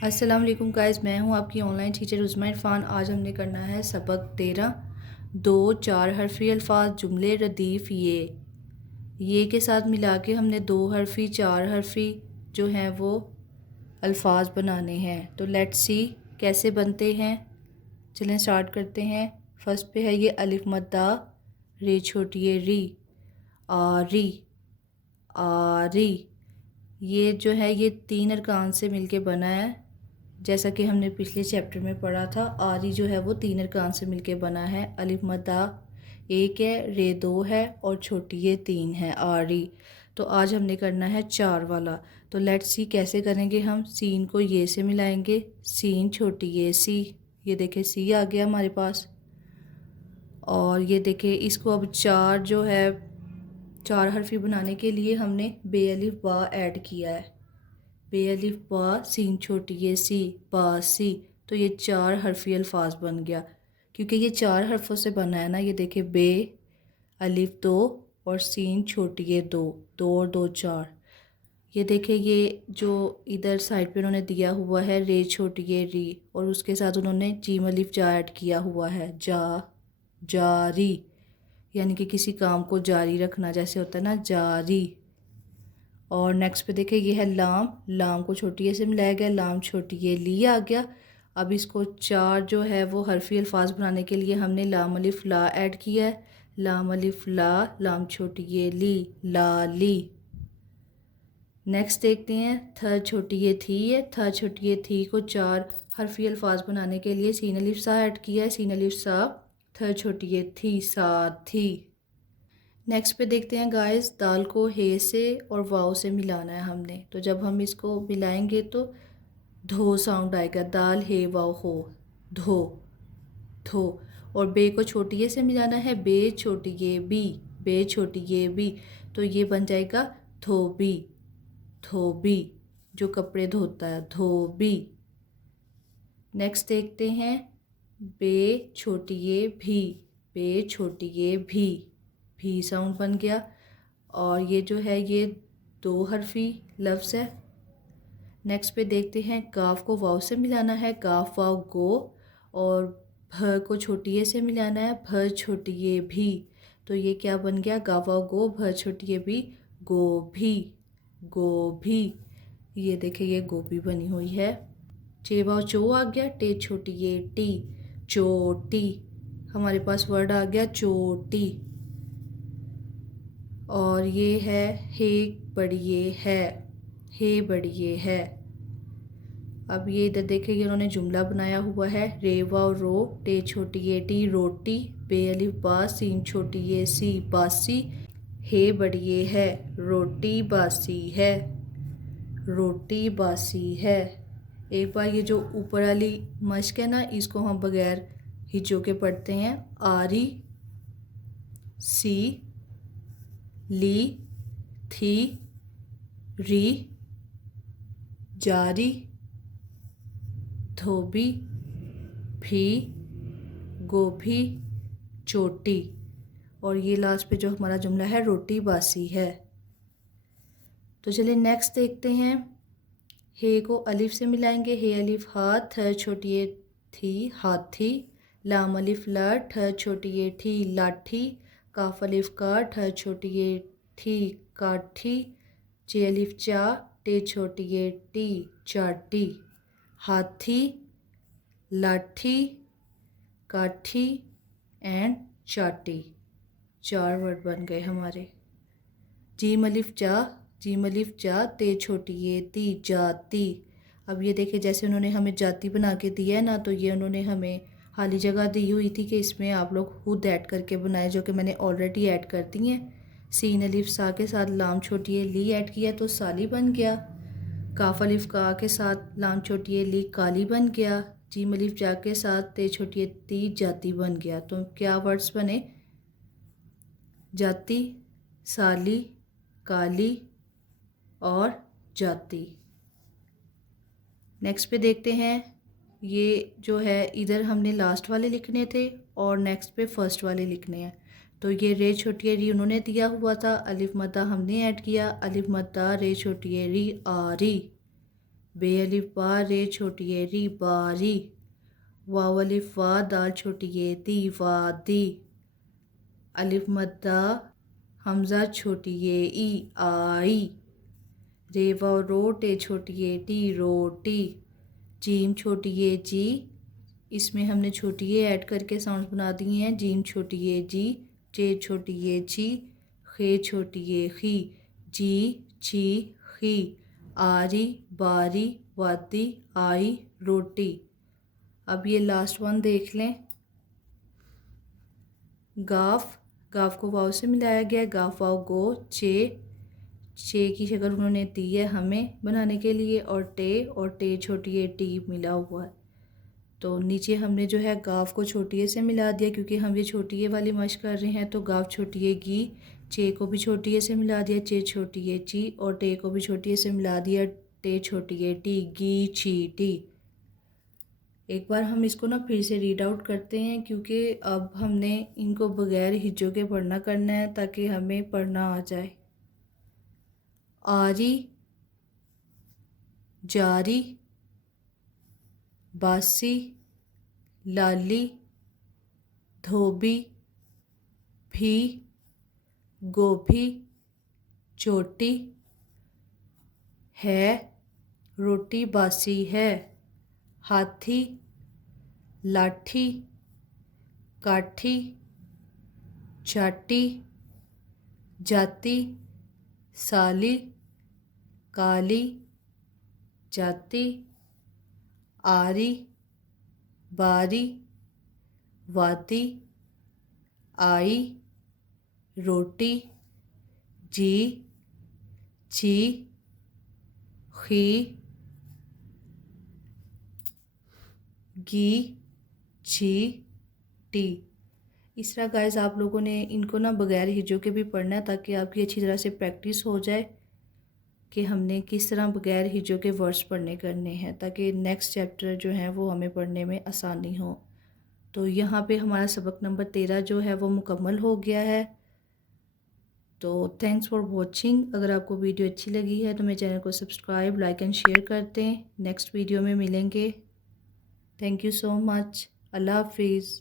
अस्सलाम वालेकुम गाइस, मैं हूं आपकी ऑनलाइन टीचर उज़मा इरफान। आज हमने करना है सबक 13। दो चार हरफी अल्फाज जुमले रदीफ़ ये के साथ मिला के हमने दो हरफी चार हरफी जो हैं वो अल्फाज बनाने हैं। तो लेट्स सी कैसे बनते हैं। चलें स्टार्ट करते हैं। फर्स्ट पे है ये अलिफ मद्दा रे छोटी ये री आरी आरी। ये जो है ये तीन अरकान से मिलके बना है। जैसा कि हमने पिछले चैप्टर में पढ़ा था, आरी जो है वो तीन अरकान से मिलके बना है। अलिफ मद्दा एक है, रे दो है और छोटी ये तीन है आरी। तो आज हमने करना है चार वाला। तो लेट्स सी कैसे करेंगे। हम सीन को ये से मिलाएंगे, सीन छोटी ये सी। ये देखें सी आ गया हमारे पास। और ये देखें इसको अब चार जो है चार हरफी बनाने के लिए हमने बेअलिफ बा ऐड किया है। बेअलिफ बा सीन छोटी ये सी बासी। तो ये चार हरफी अल्फाज बन गया क्योंकि ये चार हरफों से बना है ना। ये देखे बे अलिफ दो और सीन छोटी ये दो, दो और दो चार। ये देखे ये जो इधर साइड पे उन्होंने दिया हुआ है रे छोटी ये री और उसके साथ उन्होंने जीम अलिफ जा ऐड किया हुआ है जा जारी। यानी कि किसी काम को जारी रखना जैसे होता है ना जारी। और नेक्स्ट पे देखिए ये है लाम। लाम को छोटी ए से मिलाया गया, लाम छोटी ए ली आ गया। अब इसको चार जो है वो हरफी अल्फाज बनाने के लिए हमने लाम अलिफ ला ऐड किया है। लाम अलिफ ला, लाम छोटी ए ली ला ली। नेक्स्ट देखते हैं थ छोटी ए थी है। थ छोटी ए थी को चार हरफी अल्फाज बनाने के लिए सीन अलिफ सा ऐड किया है। सीन अलिफ सा थ छोटी ए थी सा थी। नेक्स्ट पे देखते हैं गाइस, दाल को हे से और वाव से मिलाना है हमने। तो जब हम इसको मिलाएंगे तो धो साउंड आएगा, दाल हे वाव हो धो धो। और बे को छोटी ए से मिलाना है, बे छोटी ये बी बे छोटी ये बी। तो ये बन जाएगा धोबी धोबी, जो कपड़े धोता है धोबी। नेक्स्ट देखते हैं बे छोटी ये भी बे छोटी ये भी साउंड बन गया। और ये जो है ये दो हरफी लफ्ज़ है। नेक्स्ट पे देखते हैं काफ को वाव से मिलाना है, काफ वाव गो। और भ को छोटी ए से मिलाना है, भ छोटी ए भी। तो ये क्या बन गया, गा वाव गो भ छोटी ए भी गोभी गोभी। ये देखिए ये गोभी बनी हुई है। चे वाव चो आ गया, टे छोटी ए टी चोटी। हमारे पास वर्ड आ गया चोटी। और ये है हे बड़िए है, हे बड़िए है। अब ये इधर देखिए उन्होंने जुमला बनाया हुआ है, रे वाव रो टे छोटी ये टी रोटी बे अलिफ बा सीन छोटी ये सी बासी। हे बड़िए है रोटी बासी है, रोटी बासी है। एक बार ये जो ऊपर वाली मश्क है ना, इसको हम बगैर हिज्जों के पढ़ते हैं। आरी सी ली थी री जारी धोबी भी गोभी चोटी। और ये लास्ट पे जो हमारा जुमला है रोटी बासी है। तो चलिए नेक्स्ट देखते हैं। हे को अलिफ से मिलाएंगे, हे अलिफ हाथ थ छोटी ए थी हाथी। लाम अलिफ ला ठ छोटी ए थी लाठी। काफ अलिफ का ठ छोटी ए थी काठी। चे अलिफ चा टे छोटी ए टी चाटी। हाथी लाठी काठी एंड चाटी। चार वर्ड बन गए हमारे। जीम अलिफ जा ते छोटी ये ती जाती। अब ये देखिए जैसे उन्होंने हमें जाति बना के दिया है ना, तो ये उन्होंने हमें खाली जगह दी हुई थी कि इसमें आप लोग खुद ऐड करके बनाए, जो कि मैंने ऑलरेडी ऐड कर दी हैं। सीन अलिफ सा के साथ लाम छोटी ये ली ऐड किया तो साली बन गया। काफ अलिफ का के साथ लाम छोटी ये ली काली बन गया। जीम अलिफ जा के साथ ते छोटी ये ती जाति बन गया। तो क्या वर्ड्स बने, जाति साली काली और जाति। नेक्स्ट पे देखते हैं। ये जो है इधर हमने लास्ट वाले लिखने थे और नेक्स्ट पे फर्स्ट वाले लिखने हैं। तो ये रे छोटी री उन्होंने दिया हुआ था, अलिफ मद्दा हमने ऐड किया, अलिफ मद्दा रे छोटी री आ री। बे अलिफ बा रे छोटी ए री बारी। वाव अलिफ वा दाल छोटी ए दी वादी। अलिफ मद्दा हमज़ा छोटी ए ई आई। रे वाव रो टे छोटी ए टी रोटी। जीम छोटी ए जी, इसमें हमने छोटी ए ऐड करके साउंड बना दिए हैं। जीम छोटी ए जी, चे छोटी ए जी, खे छोटी ए खी, जी छी खी। आरी बारी वादी आई रोटी। अब ये लास्ट वन देख लें। गाफ, गाफ को वाव से मिलाया गया है। गाफ वाव गो चे, चे की शक्ल उन्होंने दी है हमें बनाने के लिए। और टे छोटी ए टी मिला हुआ है। तो नीचे हमने जो है गाफ को छोटी ए से मिला दिया क्योंकि हम ये छोटी ए वाली मश्क कर रहे हैं। तो गाफ छोटी ए गी, चे को भी छोटी ए से मिला दिया, चे छोटी ए ची। और टे को भी छोटी ए से मिला दिया, टे छोटी ए टी गी ची टी। एक बार हम इसको ना फिर से रीड आउट करते हैं क्योंकि अब हमने इनको बगैर हिज्जों के पढ़ना करना है ताकि हमें पढ़ना आ जाए। आरी, जारी, बासी, लाली, धोबी, भी, गोभी, चोटी, है, रोटी बासी है। हाथी, लाठी, काठी, चाटी, जाती, साली, काली, जाती, आरी, बारी, वादी, आई, रोटी, जी, ची, खी, गी, छी, टी। इस तरह गाइस आप लोगों ने इनको ना बगैर हिज्जों के भी पढ़ना है ताकि आपकी अच्छी तरह से प्रैक्टिस हो जाए कि हमने किस तरह बगैर हिज्जों के वर्ड्स पढ़ने करने हैं ताकि नेक्स्ट चैप्टर जो है वो हमें पढ़ने में आसानी हो। तो यहाँ पे हमारा सबक नंबर 13 जो है वो मुकम्मल हो गया है। तो थैंक्स फॉर वॉचिंग। अगर आपको वीडियो अच्छी लगी है तो मेरे चैनल को सब्सक्राइब, लाइक एंड शेयर कर दें। नेक्स्ट वीडियो में मिलेंगे। Thank you so much. अल्लाह हाफिज़।